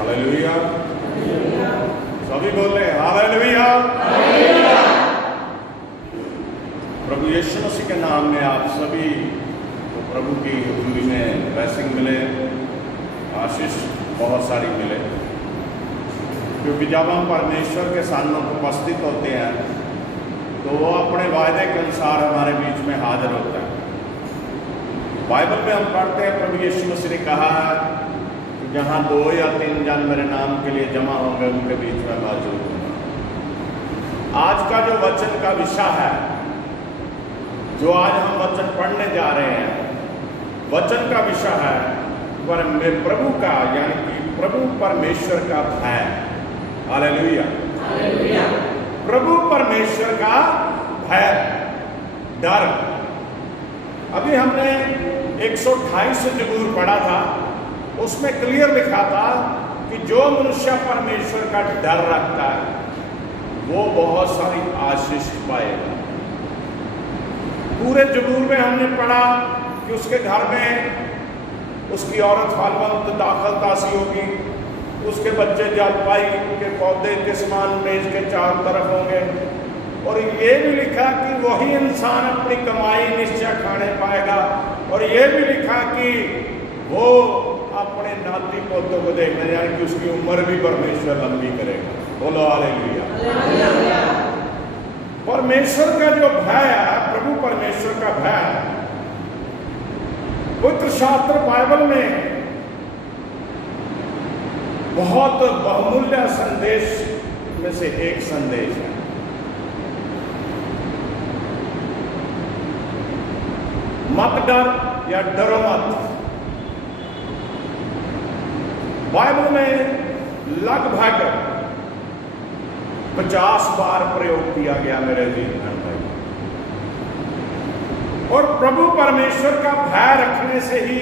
Hallelujah. सभी बोले hallelujah. प्रभु यीशु मसीह के नाम में आप सभी को प्रभु की हजूरी में ब्लेसिंग मिले, आशीष बहुत सारी मिले, क्योंकि जब हम परमेश्वर के सामने उपस्थित होते हैं तो वो अपने वायदे के अनुसार हमारे बीच में हाजिर होता है। बाइबल में हम पढ़ते हैं प्रभु यीशु मसीह ने कहा है कि जहाँ 2 या 3 जन मेरे नाम के लिए जमा होंगे उनके बीच में मौजूद हूँ। आज का जो वचन का विषय है, जो आज हम वचन पढ़ने जा रहे हैं, वचन का विषय है प्रभु का, यानी कि प्रभु परमेश्वर का भय। हालेलुया। प्रभु परमेश्वर का भय, डर। अभी हमने 128 जबूर पढ़ा था, उसमें क्लियर लिखा था कि जो मनुष्य परमेश्वर का डर रखता है वो बहुत सारी आशीष पाएगा। पूरे जबूर में हमने पढ़ा कि उसके घर में उसकी औरत फालवंत दाखिल तासी होगी, उसके बच्चे जलपाई के पौधे के समान मेज के चारों तरफ होंगे, और ये भी लिखा कि वही इंसान अपनी कमाई निश्चय खाने पाएगा, और ये भी लिखा कि वो अपने नाती पोतों को देखने, यानी कि उसकी उम्र भी परमेश्वर लंबी करेगा। बोलो हालेलुया। परमेश्वर का जो भय है, प्रभु परमेश्वर का भय, पवित्र शास्त्र बाइबल में बहुत बहुमूल्य संदेश में से एक संदेश है। मत डर या डरो मत। बाइबल में लगभग 50 बार प्रयोग किया गया मेरे जीवन में, और प्रभु परमेश्वर का भय रखने से ही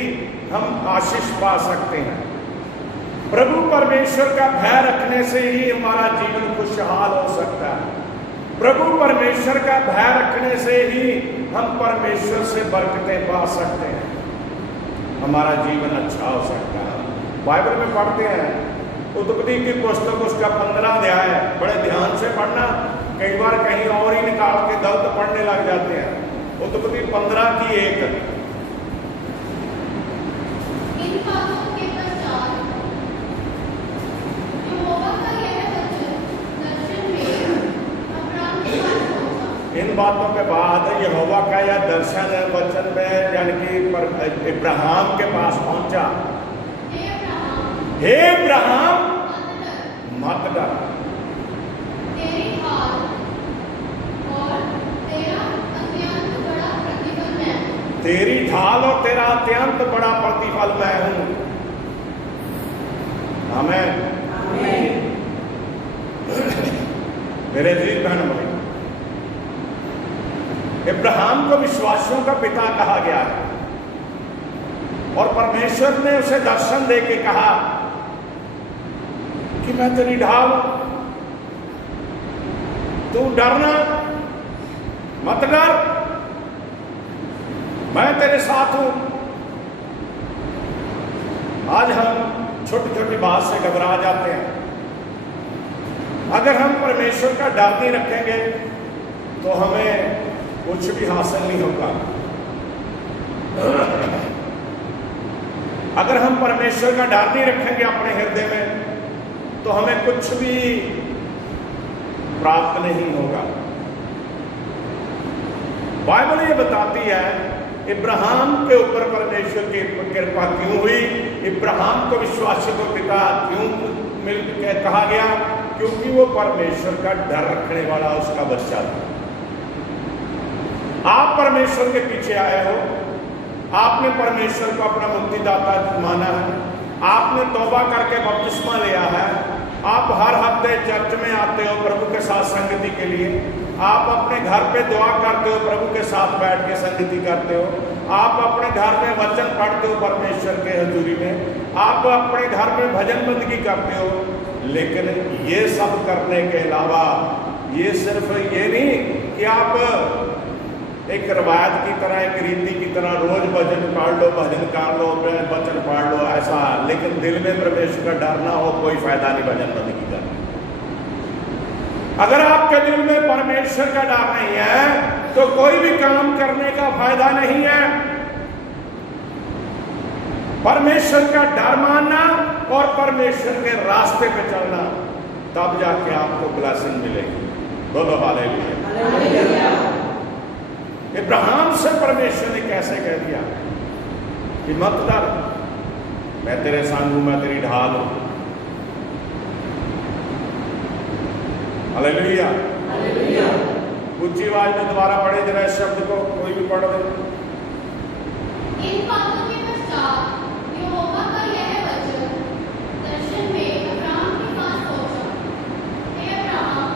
हम आशीष पा सकते हैं। प्रभु परमेश्वर का भय रखने से ही हमारा जीवन खुशहाल हो सकता है। प्रभु परमेश्वर का भय रखने से ही हम परमेश्वर से बरकतें पा सकते हैं, हमारा जीवन अच्छा हो सकता है। बाइबल में पढ़ते हैं, उत्पत्ति की पुस्तक उसका 15 अध्याय, बड़े ध्यान से पढ़ना, कई बार कहीं और ही निकाल के गलत पढ़ने लग जाते हैं। उत्पत्ति 15 की 1। इन बातों के पश्चात यहोवा का यह दर्शन में अब्राम के पास पहुंचा। इन बातों के बाद यहोवा का यह दर्शन वचन में, यानी कि इब्राहिम के पास पहुंचा। हे इब्राहिम, मत डर, तेरी ढाल और तेरा अत्यंत बड़ा प्रतिफल मैं हूं। तेरी ढाल और तेरा अत्यंत बड़ा प्रतिफल मैं हूं। आमीन। मेरे जी बहन भाई, इब्राहिम को विश्वासियों का पिता कहा गया है, और परमेश्वर ने उसे दर्शन दे के कहा कि मैं तेरी ढाल, तू डरना मत, डर, मैं तेरे साथ हूं। आज हम छोटी छोटी बात से घबरा जाते हैं। अगर हम परमेश्वर का डर नहीं रखेंगे तो हमें कुछ भी हासिल नहीं होगा। अगर हम परमेश्वर का डर नहीं रखेंगे अपने हृदय में तो हमें कुछ भी प्राप्त नहीं होगा। बाइबल ये बताती है इब्राहिम के ऊपर परमेश्वर की कृपा क्यों हुई, इब्राहिम को विश्वासियों को पिता क्यों मिल कहा गया, क्योंकि वो परमेश्वर का डर रखने वाला उसका बच्चा था। आप परमेश्वर के पीछे आए हो, आपने परमेश्वर को अपना मुक्तिदाता माना है, आपने तौबा करके बपतिस्मा लिया है, आप हर हफ्ते चर्च में आते हो प्रभु के साथ संगति के लिए, आप अपने घर पे दुआ करते हो, प्रभु के साथ बैठ के संगति करते हो, आप अपने घर में वचन पढ़ते हो परमेश्वर के हजूरी में, आप अपने घर में भजन बंदगी करते हो। लेकिन ये सब करने के अलावा, ये सिर्फ ये नहीं कि आप एक रवायत की तरह, एक रीति की तरह रोज भजन पढ़ लो, भजन कर लो, वचन पढ़ लो, ऐसा, लेकिन दिल में परमेश्वर का डर ना हो, कोई फायदा नहीं भजन बंदगी करने। अगर आपके दिल में परमेश्वर का डर नहीं है तो कोई भी काम करने का फायदा नहीं है। परमेश्वर का डर मानना और परमेश्वर के रास्ते पे चलना, तब जाके आपको ब्लेसिंग मिलेगी। बोलो हालेलुया। इब्राहिम से परमेश्वर ने कैसे कह दिया कि मत डर, मैं तेरे संग हूं, मैं तेरी ढाल हूं। हालेलुया। ऊंची आवाज में दोबारा पढ़े जरा इस शब्द को, कोई भी पढ़ दे। इन बातों के पश्चात यहोवा का यह वचन दर्शन में अब्राहम के पास पहुंचा, हे अब्राहम,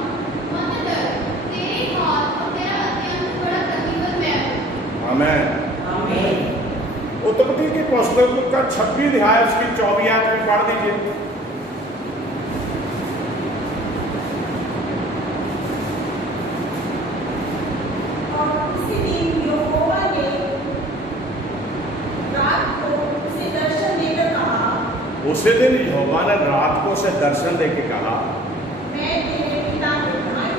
मत डर, तेरे हाथ और तेरा अत्यंत बड़ा प्रतिफल मैं हूं। आमीन। उत्पत्ति की पुस्तक का 26 अध्याय उसकी 24 आयत में पढ़ दीजिए। उसी दिन यहोवा ने रात को उसे दर्शन देके कहा, मैं तेरे पिता इब्राहिम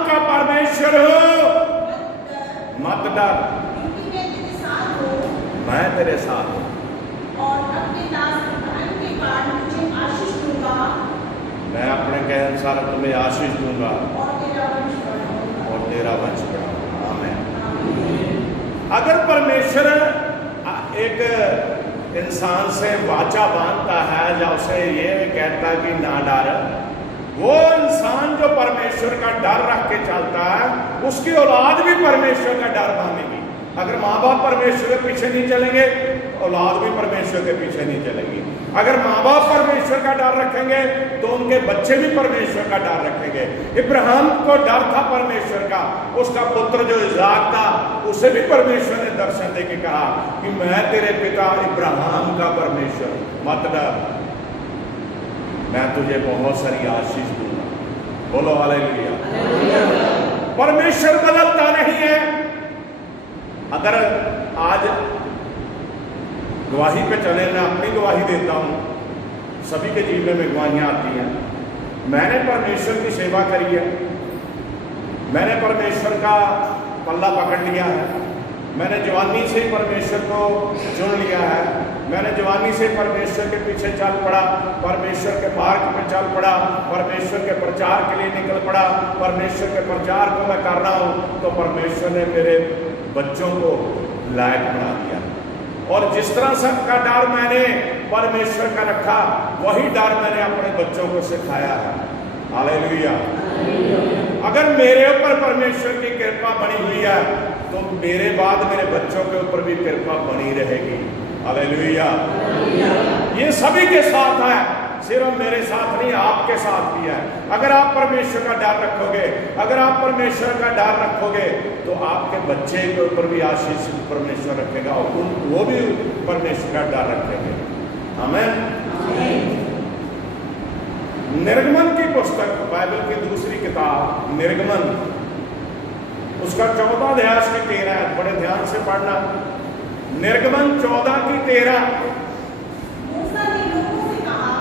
का परमेश्वर हूं, मत डर, मैं तेरे साथ हूं, और अपने दास इब्राहिम के बाद तुझे आशीष दूंगा, मैं अपने के अनुसार तुम्हें आशीष दूंगा और तेरा वंश बढ़ाऊंगा। आमीन। अगर परमेश्वर एक इंसान से वाचा बांधता है या उसे ये कहता कि ना डर, वो इंसान जो परमेश्वर का डर रख के चलता है उसकी औलाद भी परमेश्वर का डर मानेगी। अगर माँ बाप परमेश्वर के पीछे नहीं चलेंगे, औलाद भी परमेश्वर के पीछे नहीं चलेगी। अगर माँ बाप परमेश्वर का डर रखेंगे तो उनके बच्चे भी परमेश्वर का डर रखेंगे। इब्राहिम को डर था परमेश्वर का, उसका पुत्र जो इज़हाक था उसे भी परमेश्वर ने दर्शन देके कहा कि मैं तेरे पिता इब्राहिम का परमेश्वर, मत डर, मैं तुझे बहुत सारी आशीष दूंगा। बोलो हालेलुया। परमेश्वर बदलता नहीं है। अगर आज गवाही पे चले, मैं अपनी गवाही देता हूँ, सभी के जीवन में गवाहियाँ आती हैं। मैंने परमेश्वर की सेवा करी है, मैंने परमेश्वर का पल्ला पकड़ लिया है, मैंने जवानी से परमेश्वर को चुन लिया है, मैंने जवानी से परमेश्वर के पीछे चल पड़ा, परमेश्वर के मार्ग में चल पड़ा, परमेश्वर के प्रचार के लिए निकल पड़ा, परमेश्वर के प्रचार को मैं कर रहा हूँ, तो परमेश्वर ने मेरे बच्चों को लायक बना दिया। और जिस तरह सबका डर मैंने परमेश्वर का रखा, वही डर मैंने अपने बच्चों को सिखाया है। हालेलुया। अगर मेरे ऊपर परमेश्वर की कृपा बनी हुई है तो मेरे बाद मेरे बच्चों के ऊपर भी कृपा बनी रहेगी। हालेलुया। ये सभी के साथ है, सिर्फ मेरे साथ नहीं, आपके साथ भी है। अगर आप परमेश्वर का डर रखोगे, अगर आप परमेश्वर का डर रखोगे तो आपके बच्चे के ऊपर भी आशीष परमेश्वर रखेगा और वो भी परमेश्वर का डर रखेंगे। आमीन। निर्गमन की पुस्तक, बाइबल की दूसरी किताब निर्गमन, उसका 14 अध्याय की 13, बड़े ध्यान से पढ़ना। निर्गमन 14 की 13। मूसा ने लोगों से कहा,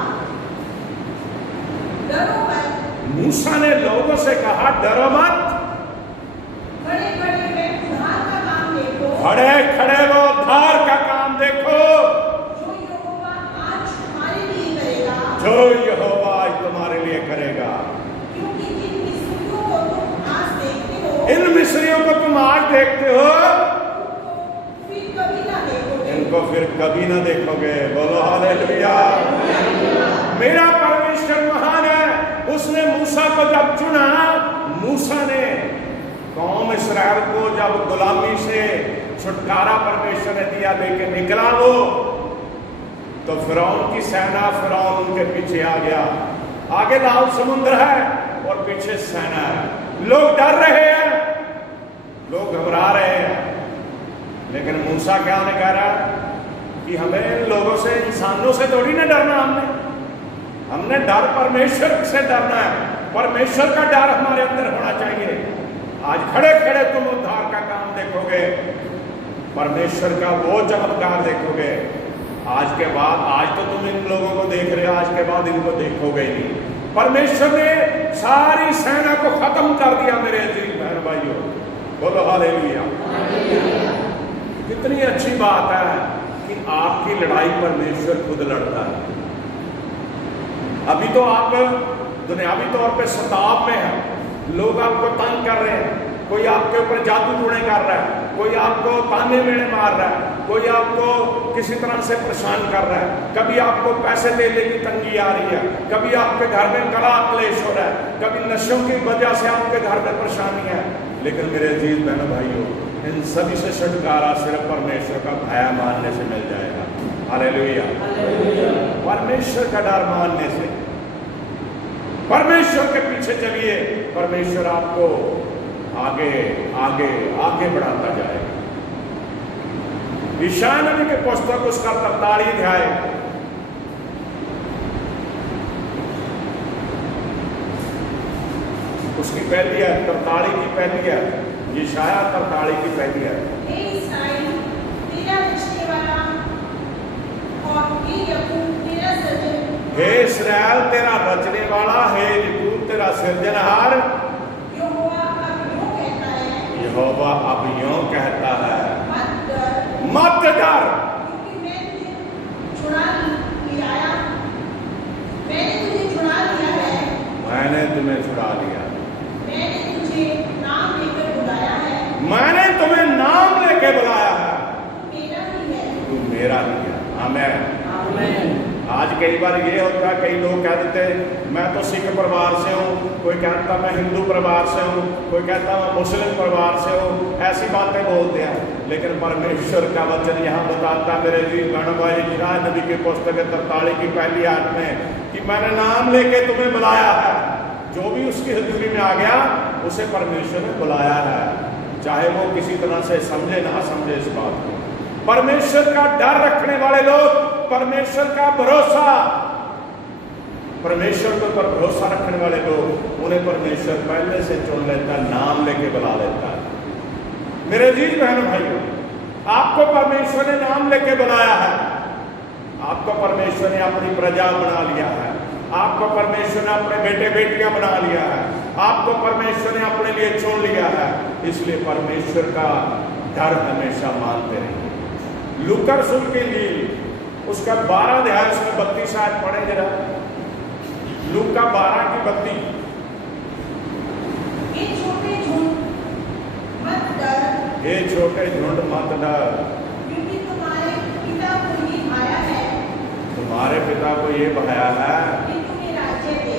डरो मत। मूसा ने लोगों से कहा, डरो मत। खड़े खड़े वे उद्धार का काम देखो। खड़े खड़े वो उद्धार का काम देखो, जो यहोवा आज तुम्हारे लिए करेगा। जो यहोवा आज तुम्हारे लिए करेगा। क्योंकि जिन मिस्रियों को तुम आज देखते हो, इन मिस्रियों को तुम आज देखते हो, फिर कभी ना देखोगे। इनको फिर कभी ना देखोगे। बोलो हालेलुया। मेरा परमेश्वर महान है। उसने मूसा को जब चुना, मूसा ने कौम इस्राएल को जब गुलामी से छुटकारा परमेश्वर ने दिया, लेके निकला वो, तो फिरौन की सेना, फिरौन उनके पीछे आ गया। आगे लाल समुद्र है और पीछे सेना है। लोग डर रहे हैं, लोग घबरा रहे हैं, लेकिन मूसा क्या ने कह रहा कि हमें इन लोगों से, इंसानों से थोड़ी ना डरना, हमने डर परमेश्वर से डरना है। परमेश्वर का डर हमारे अंदर होना चाहिए। आज खड़े खड़े तुम उद्धार का काम देखोगे, परमेश्वर का वो चमत्कार देखोगे। आज के बाद, आज तो तुम इन लोगों को देख रहे हो, आज के बाद इनको देखोगे ही नहीं। परमेश्वर ने सारी सेना को खत्म कर दिया मेरे अजीज बहन भाइयों, बोलो हालेलुया। कितनी अच्छी बात है कि आपकी लड़ाई परमेश्वर खुद लड़ता है। अभी तो आप दुनियावी तौर पे सताव में है, लोग आपको तंग कर रहे हैं, कोई आपके ऊपर जादू टूने कर रहा है, कोई आपको ताने मेने मार रहा है, कोई आपको किसी तरह से परेशान कर रहा है, कभी आपको पैसे देने की तंगी आ रही है, कभी आपके घर में कला क्लेश हो रहा है, कभी नशों की वजह से आपके घर में परेशानी है। लेकिन मेरे अजीज बहनों भाइयों, इन सभी से छुटकारा सिर्फ परमेश्वर का भय मानने से मिल जाएगा। हालेलुया। परमेश्वर का डर मानने से, परमेश्वर के पीछे चलिए, परमेश्वर आपको आगे आगे आगे बढ़ाता जाएगा। यशायाह नबी के पुस्तक उसका 43 अध्याय उसकी पहली है, 43 की पहली है, यशायाह 43 की पहली है। हे इस्राएल तेरा रचने वाला और हे याकूब तेरा सृजन, हे इस्राएल तेरा रचने वाला, हे याकूब तेरा सृजनहार, यहोवा अब यूं कहता है, मत डर, क्योंकि मैंने तुझे छुड़ा लिया है, मैंने तुझे छुड़ा लिया है, मैंने तुम्हें छुड़ा लिया, मैंने तुझे नाम लेकर बुलाया है, मैंने तुम्हें नाम लेके बुलाया है, मेरा ही है, तू मेरा ही है। आमीन। आमीन। आज कई बार ये होता है, कई लोग कह देते मैं तो सिख परिवार से हूँ, कोई कहता मैं हिंदू परिवार से हूँ, कोई कहता मैं मुस्लिम परिवार से हूँ, ऐसी बातें बोलते हैं। लेकिन परमेश्वर का वचन यहाँ बताता मेरे जी बहनों भाई, यशायाह नबी की पुस्तक 43 की पहली आयत में कि मैंने नाम लेके तुम्हें बुलाया है। जो भी उसकी हजूरी में आ गया उसे परमेश्वर ने बुलाया है, चाहे वो किसी तरह से समझे ना समझे इस बात को। परमेश्वर का डर रखने वाले लोग, परमेश्वर का भरोसा, परमेश्वर के ऊपर भरोसा रखने वाले लोग, उन्हें परमेश्वर पहले से चुन लेता है, नाम लेके बुला लेता है। मेरे अजीज बहनों भाइयों, आपको परमेश्वर ने नाम लेके बुलाया है, आपको परमेश्वर ने अपनी प्रजा बना लिया है, आपको परमेश्वर ने अपने बेटे बेटियां बना लिया है, आपको परमेश्वर ने अपने लिए चुन लिया है। इसलिए परमेश्वर का डर हमेशा मानते रहिए। लूका रसूल की इंजील उसका 12 अध्याय उसमें 32 आयत पढ़े जरा। लूका 12 की 32। हे छोटे झुंड मत डर, हे छोटे झुंड मत डर, क्योंकि तुम्हारे पिता को ये भाया है, तुम्हारे पिता को ये भाया है कि तुम्हें राज्य दे,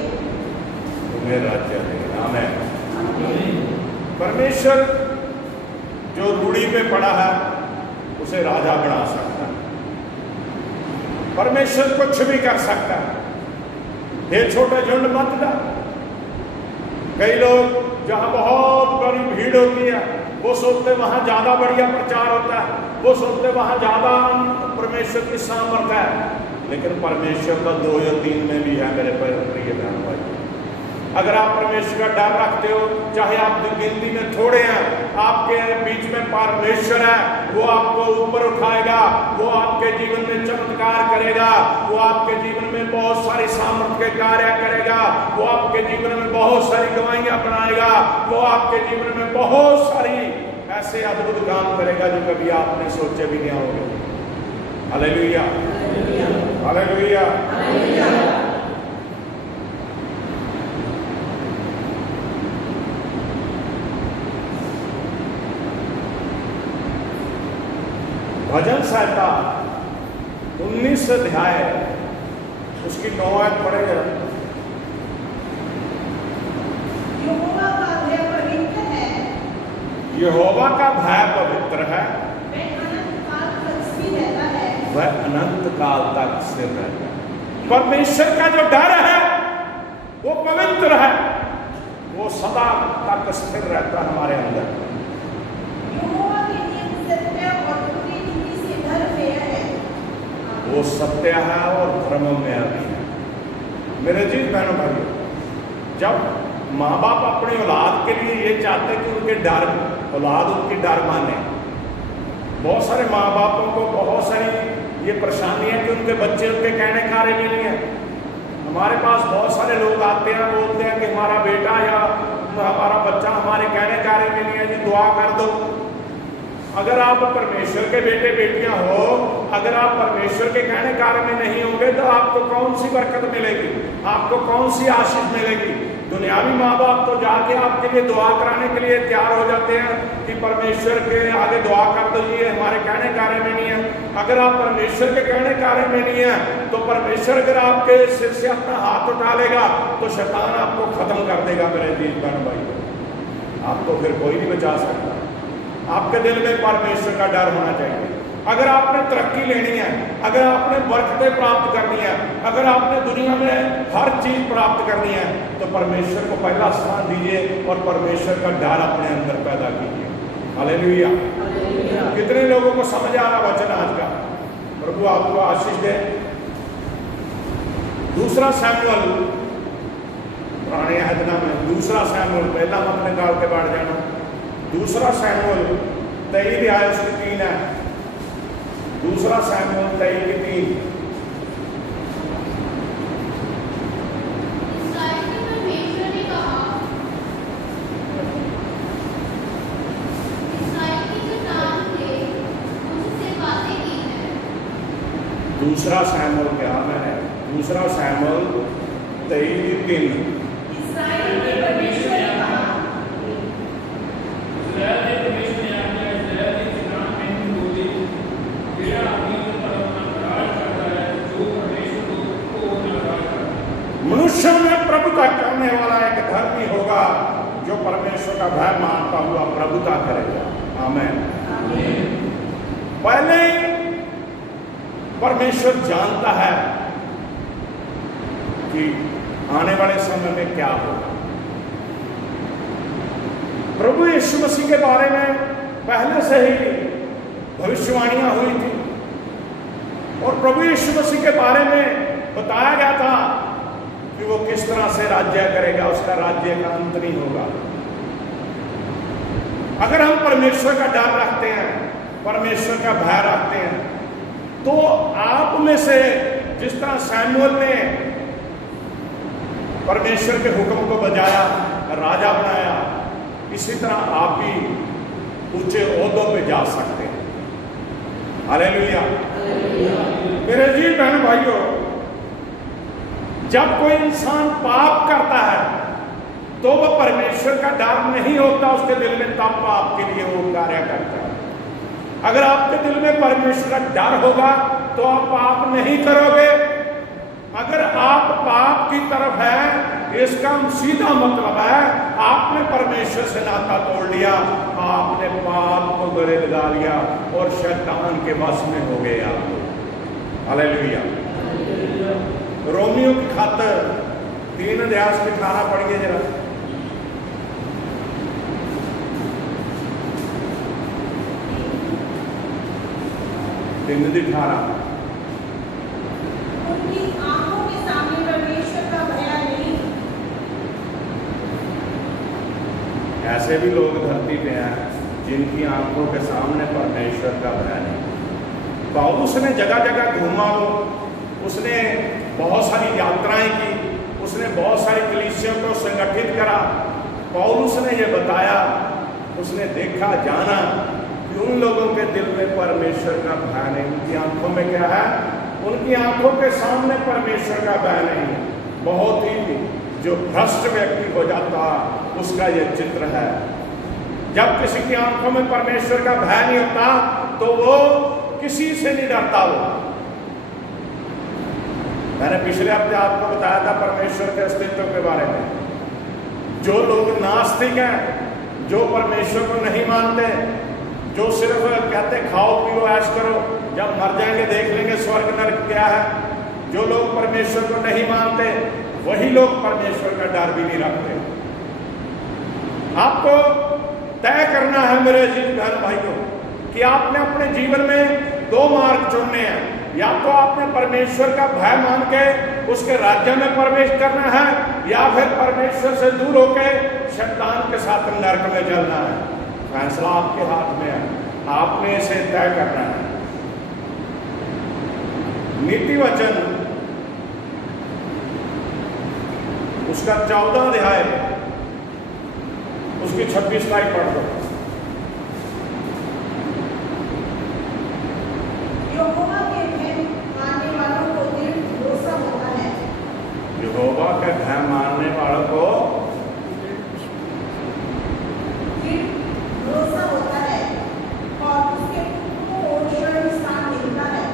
तुम्हें राज्य देगा। आमीन। परमेश्वर जो रूढ़ी पे पड़ा है उसे राजा बना सकता है, परमेश्वर कुछ भी कर सकता है। हे छोटे झुंड मत डर। कई लोग जहां बहुत बड़ी भीड़ होती है वो सोचते वहां ज्यादा बढ़िया प्रचार होता है, वो सोचते वहां ज्यादा परमेश्वर की सामर्थ है। लेकिन परमेश्वर का 2 या 3 में भी है मेरे प्रिय बहन भाई। अगर आप परमेश्वर का डर रखते हो, चाहे आप गिनती में थोड़े हैं, आपके बीच में परमेश्वर है, वो आपको ऊपर उठाएगा, वो आपके जीवन में चमत्कार करेगा, वो आपके जीवन में बहुत सारी सामर्थ्य के कार्य करेगा, वो आपके जीवन में बहुत सारी गवाहियां बनाएगा, वो आपके जीवन में बहुत सारी ऐसे अद्भुत काम करेगा जो कभी आपने सोचे भी नहीं होंगे। Hallelujah, hallelujah. भजन संहिता 19 अध्याय उसकी 9 आयत पढ़े जरा। यहोवा का भय पवित्र है, यहोवा का भय पवित्र है, वह अनंत काल तक स्थिर रहता है, वह अनंत काल तक स्थिर रहता है। परमेश्वर का जो डर है वो पवित्र है, वो सदा तक स्थिर रहता है हमारे अंदर। यहोवा के नियम सत्य और पूरी नीति से भरपूर है, वो सत्य है और धर्म में भी है। मेरे जीत बहनों भाइयों, जब माँ बाप अपनी औलाद के लिए ये चाहते हैं कि औलाद उनकी डर माने। बहुत सारे माँ बापों को बहुत सारी ये परेशानी है कि उनके बच्चे उनके कहने कार्य में नहीं है। हमारे पास बहुत सारे लोग आते हैं, बोलते हैं कि हमारा बेटा या हमारा बच्चा हमारे कहने कार्य में नहीं है, जी दुआ कर दो। अगर आप परमेश्वर के बेटे बेटियां हो, अगर आप परमेश्वर के कहने कार्य में नहीं होंगे तो आपको कौन सी बरकत मिलेगी, आपको कौन सी आशीष मिलेगी। दुनियावी माँ बाप तो जाके आपके लिए दुआ कराने के लिए तैयार हो जाते हैं कि परमेश्वर के आगे दुआ कर दो, ये हमारे कहने कार्य में नहीं है। अगर आप परमेश्वर के कहने कार्य में नहीं है तो परमेश्वर अगर आपके सिर से अपना हाथ उठा लेगा तो शैतान आपको खत्म कर देगा। मेरे अजीज बहन भाई, आपको फिर कोई नहीं बचा सकता। आपके दिल में परमेश्वर का डर होना चाहिए। अगर आपने तरक्की लेनी है, अगर आपने बरकतें प्राप्त करनी है, अगर आपने दुनिया में हर चीज प्राप्त करनी है तो परमेश्वर को पहला स्थान दीजिए और परमेश्वर का डर अपने अंदर पैदा कीजिए। हालेलुया। कितने लोगों को समझ आ रहा वचन आज का? प्रभु आपको आशीष दे। दूसरा सैमुअल, पुराने अहदनामे में दूसरा सैमुअल, पहला मत निकाल के बैठ जाना। दूसरा सैमुअल 23 आया उसकी 3 है। दूसरा सैमुअल 23:3। इसराइल के परमेश्वर ने कहा, इसराइल की चट्टान ने मुझसे बातें की हैं। दूसरा सैमुअल क्या है? दूसरा सैमुअल 23:3। इसराइल के परमेश्वर ने कहा, मनुष्य में प्रभुता करने वाला एक धर्मी होगा जो परमेश्वर का भय मानता हुआ प्रभुता करेगा। आमीन। पहले परमेश्वर जानता है कि आने वाले समय में क्या होगा। प्रभु यीशु मसीह के बारे में पहले से ही भविष्यवाणियां हुई थी और प्रभु यीशु मसीह के बारे में बताया गया था कि वो किस तरह से राज्य करेगा, उसका राज्य का अंत नहीं होगा। अगर हम परमेश्वर का डर रखते हैं, परमेश्वर का भय रखते हैं, तो आप में से जिस तरह सैमुअल ने परमेश्वर के हुक्म को बजाया, राजा बनाया, इसी तरह आप भी ऊंचे ओहदों पे जा सकते हैं। हालेलुया। मेरे जी बहन भाइयों, जब कोई इंसान पाप करता है तो वह परमेश्वर का डर नहीं होता उसके दिल में, तब पाप के लिए वो कार्य करता है। अगर आपके दिल में परमेश्वर का डर होगा तो आप पाप नहीं करोगे। अगर आप पाप की तरफ है, इसका सीधा मतलब है आपने परमेश्वर से नाता तोड़ लिया, आपने पाप को गले लगा लिया और शैतान के वश में हो गए आप। हालेलुया। रोमियो की खातर 3 अध्याय 18 पढ़िए जरा। उनकी आंखों के सामने परमेश्वर का भय नहीं। ऐसे भी लोग धरती पे हैं जिनकी आंखों के सामने परमेश्वर का भय नहीं। पौलुस ने जगह जगह घूमा, उसने बहुत सारी यात्राएं की, उसने बहुत सारी कलीसियों को संगठित करा। पौलुस ने यह बताया, उसने देखा जाना कि उन लोगों के दिल में परमेश्वर का भय नहीं। उनकी आंखों में क्या है? उनकी आंखों के सामने परमेश्वर का भय नहीं। बहुत ही जो भ्रष्ट व्यक्ति हो जाता उसका यह चित्र है। जब किसी की आंखों में परमेश्वर का भय नहीं होता तो वो किसी से नहीं डरता। वो मैंने पिछले हफ्ते आपको बताया था परमेश्वर के अस्तित्व के बारे में। जो लोग नास्तिक हैं, जो परमेश्वर को नहीं मानते, जो सिर्फ कहते खाओ पियो ऐश करो, जब मर जाएंगे देख लेंगे स्वर्ग नरक क्या है, जो लोग परमेश्वर को नहीं मानते वही लोग परमेश्वर का डर भी नहीं रखते। आपको तय करना है मेरे अजीज बहन भाइयों कि आपने अपने जीवन में 2 मार्ग चुनने हैं। या तो आपने परमेश्वर का भय मान के उसके राज्य में प्रवेश करना है, या फिर परमेश्वर से दूर होकर शैतान के साथ नरक में जलना है। फैसला आपके हाथ में है, आपने इसे तय करना है। नीति वचन उसका 14 अध्याय उसकी 26 तारीख पढ़ दो। यहोवा के भय मानने वालों को दृढ़ भरोसा होता है। यहोवा के भय मानने वालों को दृढ़ भरोसा होता है और उसके को शरण स्थान मिलता है।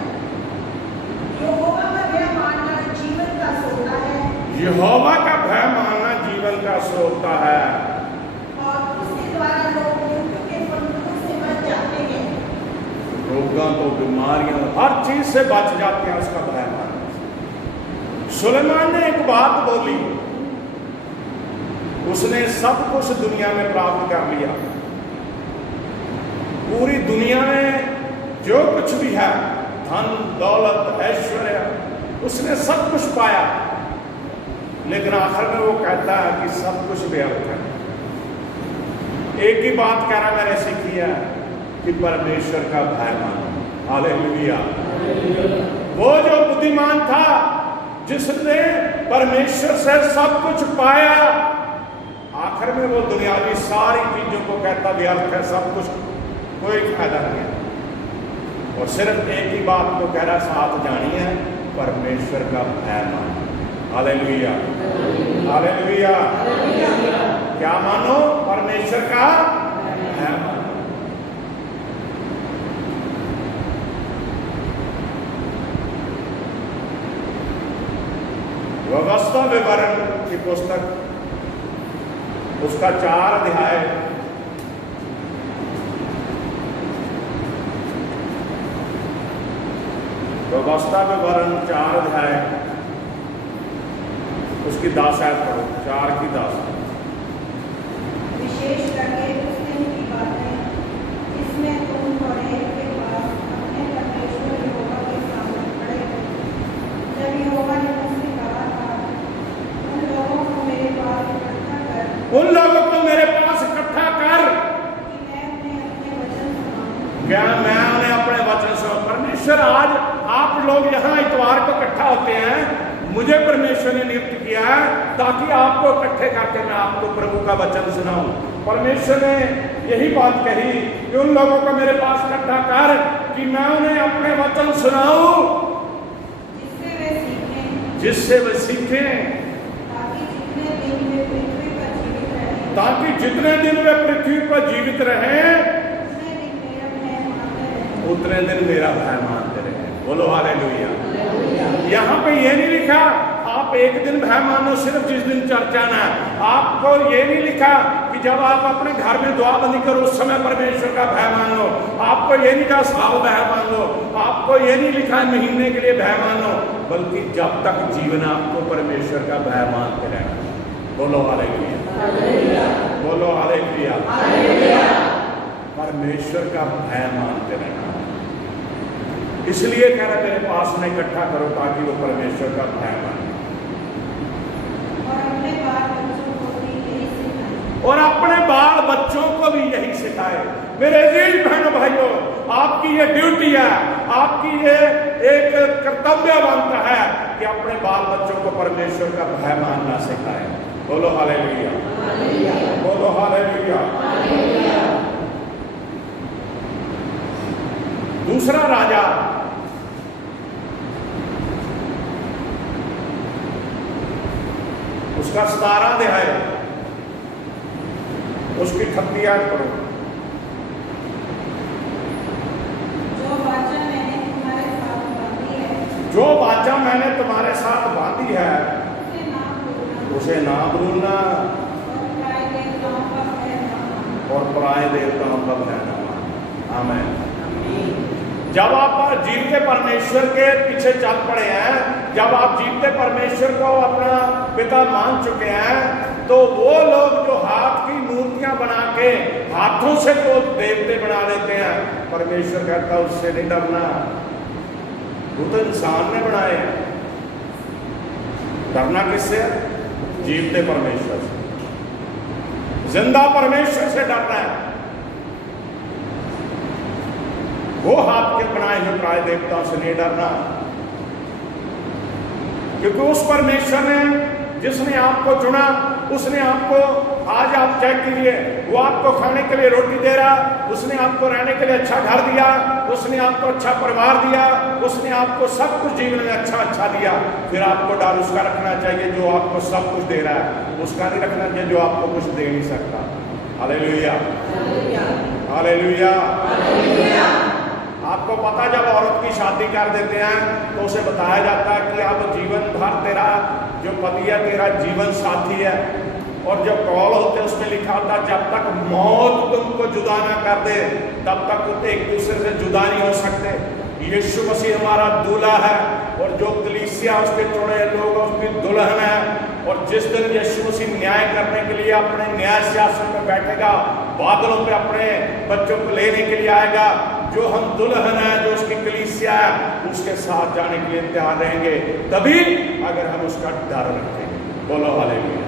यहोवा का भय मानना जीवन का सोता है। यहोवा का भय मानना जीवन का सोता है, और उसके द्वारा लोग मृत्यु के फंदों से बच जाते हैं। रोगों तो बीमारियों हर चीज से बच जाते हैं उसका भय मानना। सुलेमान ने एक बात बोली, उसने सब कुछ दुनिया में प्राप्त कर लिया। पूरी दुनिया में जो कुछ भी है, धन दौलत ऐश्वर्य, उसने सब कुछ पाया, लेकिन आखिर में वो कहता है कि सब कुछ व्यर्थ है। एक ही बात कह रहा मैंने सीखी है कि परमेश्वर का भय मानो। हालेलुया। वो जो बुद्धिमान था जिसने परमेश्वर से सब कुछ पाया, आखिर में वो दुनियावी सारी चीजों को कहता व्यर्थ है, सब कुछ कोई फायदा नहीं है। और सिर्फ एक ही बात को कह रहा साथ जानी है, परमेश्वर का भय मानो। Hallelujah, hallelujah. क्या मानो? परमेश्वर का भय मानो। व्यवस्था विवरण की पुस्तक उसका 4 अध्याय व्यवस्था विवरण 4 अध्याय उसकी 10 आयत पढ़ो, 4 की 10। विशेष करके उस दिन की बातें इसमें तुम बड़े के पास अपने परमेश्वर यहोवा के सामने खड़े हो। जब यहोवा ने मुझसे कहा था, उन लोगों को मेरे पास इकट्ठा कर कि मैं उन्हें अपने वचन सुनाऊं। क्या मैं उन्हें अपने वचन से? परमेश्वर, आज आप लोग यहाँ इतवार को इकट्ठा होते हैं, मुझे परमेश्वर ने नियुक्त किया है ताकि आपको इकट्ठे करके मैं आपको प्रभु का वचन सुनाऊं। परमेश्वर ने यही बात कही कि उन लोगों को मेरे पास इकट्ठा कर कि मैं उन्हें अपने वचन सुनाऊं, जिससे वे सीखें, ताकि जितने दिन वे पृथ्वी पर जीवित रहें उतने दिन मेरा भय मानते रहे। बोलो हालेलुया। यहाँ पे ये नहीं लिखा आप एक दिन भय मानो सिर्फ जिस दिन चर्च जाना है। आपको ये नहीं लिखा कि जब आप अपने घर में दुआ बंदी करो उस समय परमेश्वर का भय मान लो। आपको ये नहीं कहा साल भय मान लो। आपको ये नहीं लिखा महीने के लिए भय मानो, बल्कि जब तक जीवन आपको परमेश्वर का भय मानते रहना। बोलो हालेलुया, बोलो हालेलुया। परमेश्वर का भय मानते रहना। इसलिए कह रहे मेरे पास में इकट्ठा करो ताकि वो परमेश्वर का भय माने। और अपने बाल बच्चों को भी यही सिखाए। मेरे अजीज बहनों भाइयों, आपकी ये ड्यूटी है, आपकी ये एक कर्तव्य बनता है कि अपने बाल बच्चों को परमेश्वर का भय मानना सिखाए। बोलो हालेलुया, बोलो हालेलुया। दूसरा राजा उसका 17 अध्याय उसकी 38 आयत पढ़ो। जो वाचा मैंने तुम्हारे साथ बांधी है, जो वाचा मैंने तुम्हारे साथ बांधी है उसे ना भूलना और पराये देवताओं का भय न मानना। आमीन। जब आप जीवते परमेश्वर के पीछे चल पड़े हैं, जब आप जीवते परमेश्वर को अपना पिता मान चुके हैं, तो वो लोग जो हाथ की मूर्तियां बना के हाथों से जो देवते बना लेते हैं, परमेश्वर कहता उससे नहीं डरना। वो तो इंसान ने बनाए हैं। डरना किससे है? जीवते परमेश्वर से, जिंदा परमेश्वर से डरना है। वो हाथ के बनाए हुए प्राय देवताओं से नहीं डरना, क्योंकि उस परमेश्वर ने, जिसने आपको चुना, उसने आपको, आज आप चेक कीजिए, वो आपको खाने के लिए रोटी दे रहा, उसने आपको रहने के लिए अच्छा घर दिया, उसने आपको अच्छा परिवार दिया, उसने आपको सब कुछ जीवन में अच्छा अच्छा दिया। फिर आपको डर उसका रखना चाहिए जो आपको सब कुछ दे रहा है, उसका नहीं रखना चाहिए जो आपको कुछ दे नहीं सकता। Hallelujah, hallelujah. आपको पता, जब औरत की शादी कर देते हैं तो उसे बताया जाता है कि अब जीवन भर तेरा जो पति है तेरा जीवन साथी है, और जब कॉल होते हैं उसमें लिखा होता है जब तक मौत तुमको जुदा ना कर दे तब तक तुम एक दूसरे से जुदा नहीं हो सकते। यीशु मसीह हमारा दूल्हा है, और जो कलीसिया उसके चुने लोग उसकी दुल्हन है। और जिस दिन यीशु मसीह न्याय करने के लिए अपने न्याय सिंहासन में बैठेगा, बादलों पे अपने बच्चों को लेने के लिए आएगा, जो हम दुल्हन है, जो उसकी कलीसिया है, उसके साथ जाने के लिए तैयार रहेंगे, तभी अगर हम उसका डर रखेंगे। बोलो हालेलुया।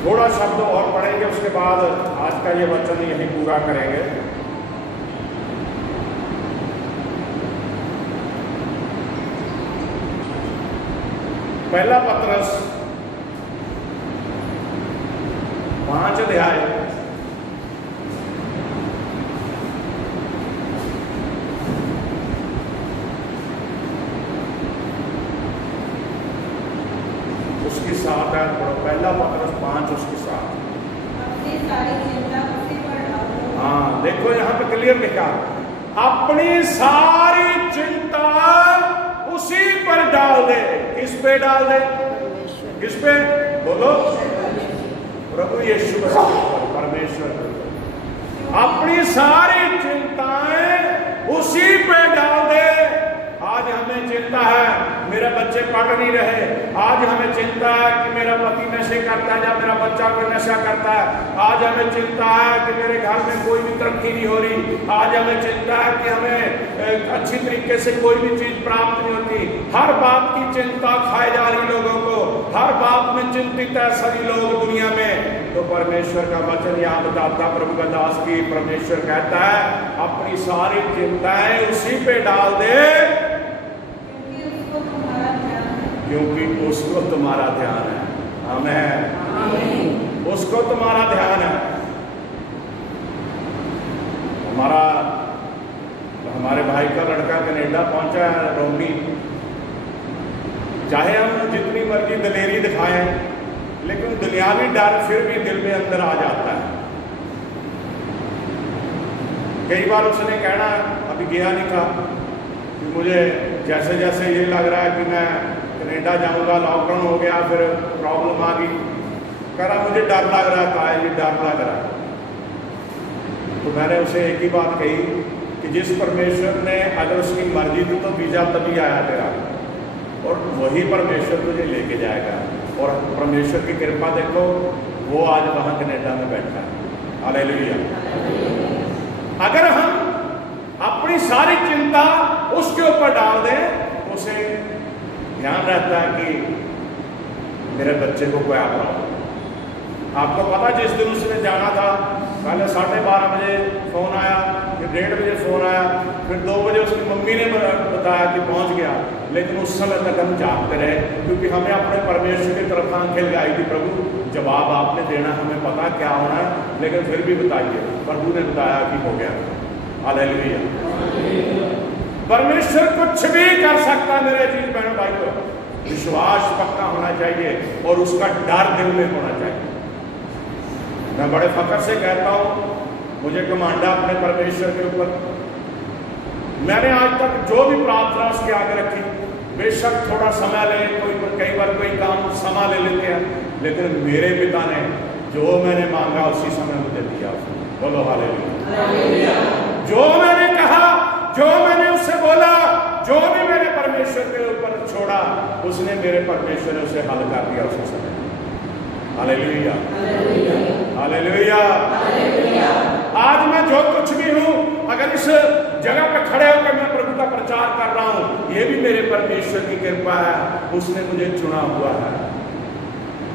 थोड़ा शब्द और पढ़ेंगे, उसके बाद आज का ये वचन यहीं पूरा करेंगे। पहला पत्रस 5 अध्याय उसकी 7 है। पहला पत्रस 5 उसकी 7। अपनी सारी चिंता उसी पर डालो। हाँ, देखो यहाँ पे क्लियर लिखा, अपनी सारी चिंता उसी पर डाल दे। किस पे डाल दे? किस पे? बोलो, प्रभु यीशु मसीह, परमेश्वर। अपनी सारी चिंताएं उसी पे डाल दे। आज हमें चिंता है मेरे बच्चे पढ़ नहीं रहे, आज हमें चिंता है कि मेरा पति नशे करता है या मेरा बच्चा कोई नशा करता है, आज हमें चिंता है कि मेरे घर में कोई भी तरक्की नहीं हो रही, आज हमें चिंता है कि हमें अच्छी तरीके से कोई भी चीज प्राप्त नहीं होती। हर बात की चिंता खाई जा रही लोगों को, हर बात में चिंतित है सभी लोग दुनिया में। तो परमेश्वर का वचन यहाँ बताता, प्रभु का दास की परमेश्वर कहता है अपनी सारी चिंताएं उसी पे डाल दे, क्योंकि उसको तुम्हारा ध्यान है। आमीन। उसको तुम्हारा ध्यान है। हमारे भाई का लड़का कनाडा पहुंचा है, रोमी। चाहे हम जितनी मर्जी दलेरी दिखाएं, लेकिन दुनियावी डर फिर भी दिल में अंदर आ जाता है। कई बार उसने कहना, अभी गया नहीं था, कि मुझे जैसे जैसे ये लग रहा है कि मैं कनाडा जाऊंगा, लॉकडाउन हो गया, फिर प्रॉब्लम आ गई, कह रहा मुझे डर लग रहा था, ये डर लग रहा है। तो मैंने उसे एक ही बात कही कि जिस परमेश्वर ने, अगर उसकी मर्जी थी तो वीजा तभी आया तेरा, और वही परमेश्वर तुझे लेके जाएगा। और परमेश्वर की कृपा देखो, वो आज वहां कनाडा में बैठा है। हालेलुया। अगर हम अपनी सारी चिंता उसके ऊपर डाल दें, उसे ध्यान रहता है कि मेरे बच्चे को कोई प्रॉब्लम। आपको पता, जिस दिन उसने जाना था, पहले 12:30 बजे फ़ोन आया, फिर 1:30 बजे फ़ोन आया, फिर 2 बजे उसकी मम्मी ने बताया कि पहुंच गया। लेकिन उस समय तक हम जागते रहे, क्योंकि हमें अपने परमेश्वर की तरफ आंखें लगाई थी, प्रभु जवाब आपने देना, हमें पता क्या होना है, लेकिन फिर भी बताइए। प्रभु ने बताया कि हो गया। हालेलुया। परमेश्वर कुछ भी कर सकता है मेरे अजीज बहनों भाइयों। विश्वास पक्का होना चाहिए और उसका डर दिल में होना चाहिए। मैं बड़े फख्र से कहता हूँ, मुझे कमांडा अपने परमेश्वर के ऊपर। मैंने आज तक जो भी प्रार्थना उसके आगे रखी, बेशक थोड़ा समय ले, कई बार कोई काम समा ले लेते हैं, लेकिन मेरे पिता ने जो मैंने मांगा उसी समय मुझे दिया। बोलो हालेलुया। जो मैंने कहा, जो मैंने उससे बोला, जो भी मैंने परमेश्वर के ऊपर छोड़ा, उसने, मेरे परमेश्वर ने उसे हल कर दिया उसी समय। Hallelujah, hallelujah. आज मैं जो कुछ भी हूँ, अगर इस जगह पे खड़े होकर मैं प्रभु का प्रचार कर रहा हूं, ये भी मेरे परमेश्वर की कृपा है। उसने मुझे चुना हुआ है।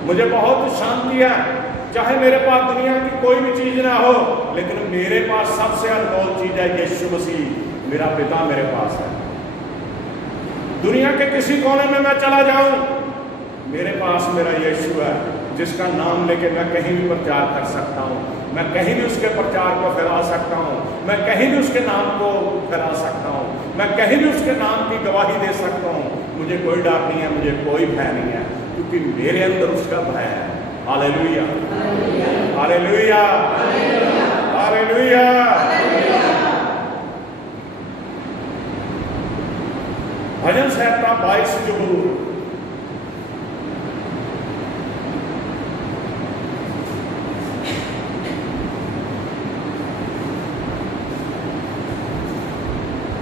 मुझे बहुत शांति है, चाहे मेरे पास दुनिया की कोई भी चीज ना हो, लेकिन मेरे पास सबसे अनमोल चीज है यीशु मसीह। मेरा पिता मेरे पास है। दुनिया के किसी कोने में मैं चला जाऊं, मेरे पास मेरा यीशु है, जिसका नाम लेके मैं कहीं भी प्रचार कर सकता हूं। मैं कहीं भी उसके प्रचार को फैला सकता हूं। मैं कहीं भी उसके नाम को फैला सकता हूं। मैं कहीं भी उसके नाम की गवाही दे सकता हूं। मुझे कोई डर नहीं है, मुझे कोई भय नहीं है, क्योंकि मेरे अंदर उसका भय है। Hallelujah, hallelujah, hallelujah. भजन संहिता 22 जबूर।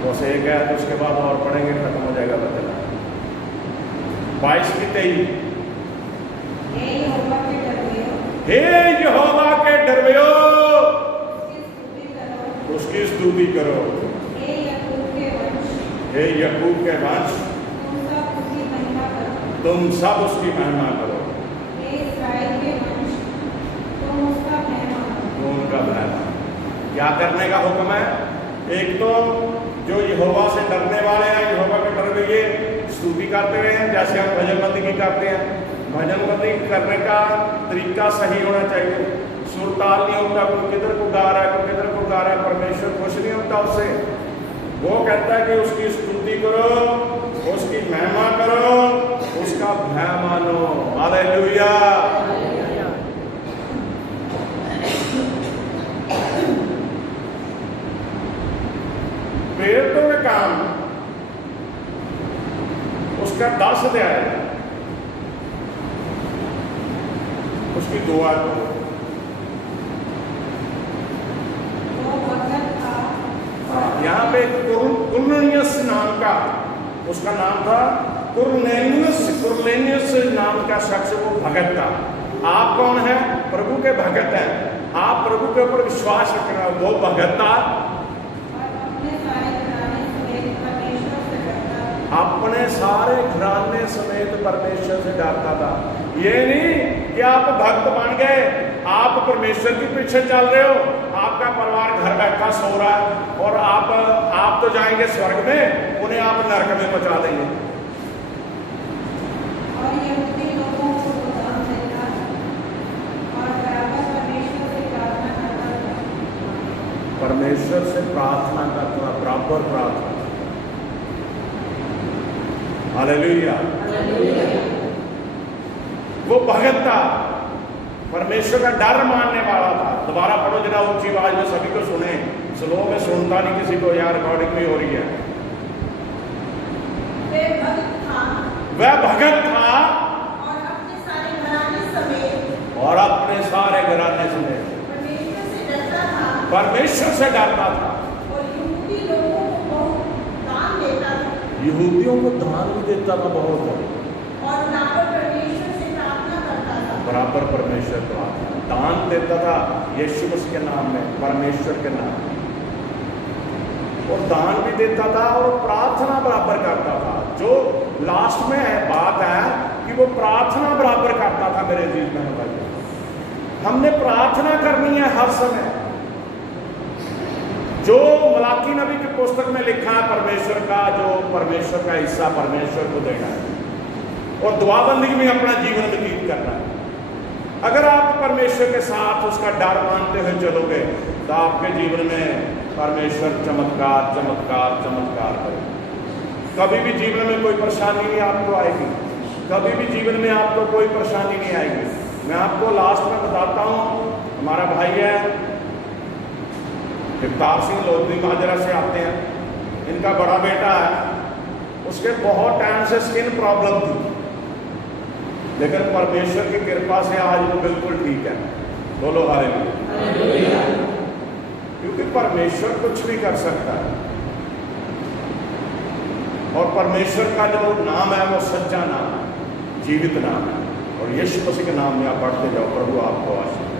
बस एक है, तो उसके बाद और पढ़ेंगे, खत्म हो जाएगा भजन। 22 की 23। हे यहोवा के डरवयो, उसकी स्तुति करो। हे याकूब के वंश, तुम सब उसकी महिमा करो। उनका महिमा। क्या करने का हुक्म है? एक तो जो यहोवा से डरने वाले हैं, यहोवा के डरवे स्तुति करते रहे हैं, जैसे हम भजन बंदी की करते हैं। भजन बंदी करने का तरीका सही होना चाहिए। सुर ताल नहीं होता, कोई किधर को गा रहा है, कोई किधर को गा रहा है। परमेश्वर खुश नहीं होता उससे। वो कहता है कि उसकी स्तुति करो, उसकी महिमा करो, उसका भय मानो। हालेलुया। प्रेरितों के काम उसका 10 अध्याय, उसकी 2 आयत। यहाँ पे कुरनेलियुस नाम का, उसका नाम था कुरनेलियुस नाम का शख्स, वो भगत था। आप कौन है? प्रभु के भगत हैं। आप प्रभु के ऊपर विश्वास रखना। वो भगत था, अपने सारे घराने समेत परमेश्वर से डरता था। ये नहीं कि आप भक्त बन गए, आप परमेश्वर के पीछे चल रहे हो, आपका परिवार घर बैठा सो रहा है और आप तो जाएंगे स्वर्ग में, उन्हें आप नरक में पहुंचा देंगे। और यहूदी लोगों को दान देता और बराबर परमेश्वर से प्रार्थना करता था। परमेश्वर से प्रार्थना करता, बराबर प्रार्थना। हालेलुया। वो भगत था, परमेश्वर का डर मानने वाला था। दोबारा पढ़ो जरा ऊंची आवाज में, सभी को सुने। स्लो में सुनता नहीं किसी को, यहाँ रिकॉर्डिंग में हो रही है। वह भगत था और अपने सारे घराने समेत परमेश्वर से डरता था। परमेश्वर से डरता था और यहूदी लोगों को बहुत दान देता था। यहूदियों को दान भी देता था बहुत, और बराबर परमेश्वर से प्रार्थना करता था। बराबर परमेश्वर प्रार्थना दान देता था यीशु मसीह के नाम में, परमेश्वर के नाम में, और दान भी देता था और प्रार्थना बराबर करता था। जो लास्ट में है बात है कि वो प्रार्थना बराबर करता था। मेरे जीवन में भाई, हमने प्रार्थना करनी है हर समय। जो मलाकी नबी की पुस्तक में लिखा है परमेश्वर का, जो परमेश्वर का हिस्सा परमेश्वर को देना है और दुआबंदी में अपना जीवन व्यतीत करना है। अगर आप परमेश्वर के साथ उसका डर मानते हुए चलोगे तो आपके जीवन में परमेश्वर चमत्कार चमत्कार चमत्कार करेगा। कभी भी जीवन में कोई परेशानी नहीं आपको आएगी, कभी भी जीवन में आपको कोई परेशानी नहीं आएगी। मैं आपको लास्ट में बताता हूँ, हमारा भाई है जगतार सिंह लोधी माजरा से आते हैं, इनका बड़ा बेटा है, उसके बहुत टाइम से स्किन प्रॉब्लम थी, लेकिन परमेश्वर की कृपा से आज वो बिल्कुल ठीक है। बोलो हालेलुया। क्योंकि परमेश्वर कुछ भी कर सकता है और परमेश्वर का जो नाम है वो सच्चा नाम है, जीवित नाम है, और यीशु मसीह के नाम में आप पढ़ते जाओ। प्रभु आपको आशीष